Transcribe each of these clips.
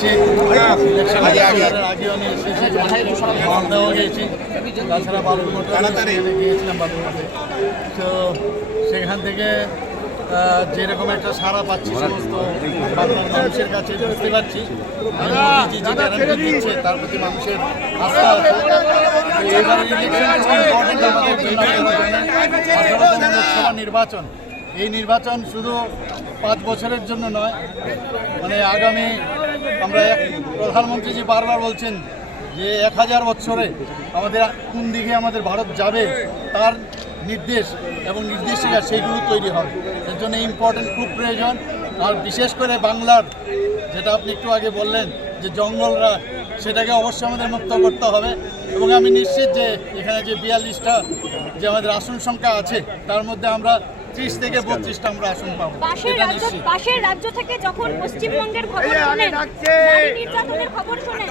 এসেছি আমি তাছাড়া গিয়েছিলাম তো সেখান থেকে যেরকম একটা সাড়া পাচ্ছি সমস্ত মানুষের কাছে, বুঝতে পারছি। দিচ্ছে, তার প্রতি মানুষের নির্বাচন। এই নির্বাচন শুধু পাঁচ বছরের জন্য নয় মানে আগামী আমরা এক প্রধানমন্ত্রীজি বারবার বলছেন যে এক হাজার বছরে আমাদের কোন দিকে আমাদের ভারত যাবে, তার নির্দেশ এবং নির্দেশিকা সেইগুলো তৈরি হয় এর জন্য ইম্পর্টেন্ট খুব প্রয়োজন। আর বিশেষ করে বাংলার, যেটা আপনি একটু আগে বললেন যে জঙ্গলরা, সেটাকে অবশ্যই আমাদের মুক্ত করতে হবে। এবং আমি নিশ্চিত যে এখানে যে বিয়াল্লিশটা যে আমাদের আসন সংখ্যা আছে, তার মধ্যে আমরা ত্রিশ থেকে বত্রিশটা আমরা আসন পাবো। পাশের রাজ্য পাশের রাজ্য থেকে যখন পশ্চিমবঙ্গের খবর শোনেন নির্যাতনের খবর শোনেন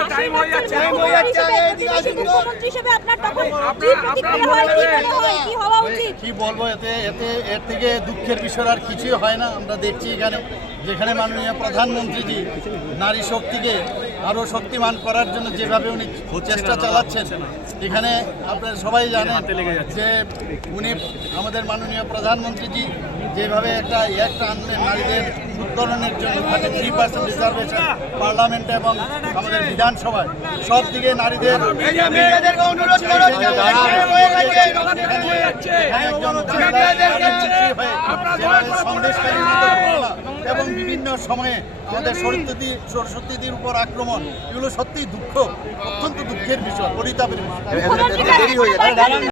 পাশের রাজ্যের মুখ্যমন্ত্রী হিসেবে, প্রতিবেশী মুখ্যমন্ত্রী হিসেবে আপনার তখন কি প্রতিক্রিয়া হয় কি মনে হয় কি হওয়া উচিত? কি বলব এতে এতে এর থেকে দুঃখের বিষয় আর কিছুই হয় না। আমরা দেখছি এখানে যেখানে মাননীয় প্রধানমন্ত্রীজি নারী শক্তিকে আরও শক্তিমান করার জন্য যেভাবে উনি চেষ্টা চালাচ্ছেন এখানে আপনারা সবাই জানেন যে উনি আমাদের মাননীয় প্রধানমন্ত্রীজি যেভাবে একটা একটা আনলেন নারীদের উত্তরণের জন্য থার্টি থ্রি পার্সেন্ট রিজার্ভেশন পার্লামেন্টে এবং আমাদের বিধানসভায় সব দিকে নারীদের এবং বিভিন্ন সময়ে আমাদের সরস্বতী সরস্বতীদের উপর আক্রমণ এগুলো সত্যিই দুঃখ অত্যন্ত দুঃখের বিষয় পরিতাপের বিষয়।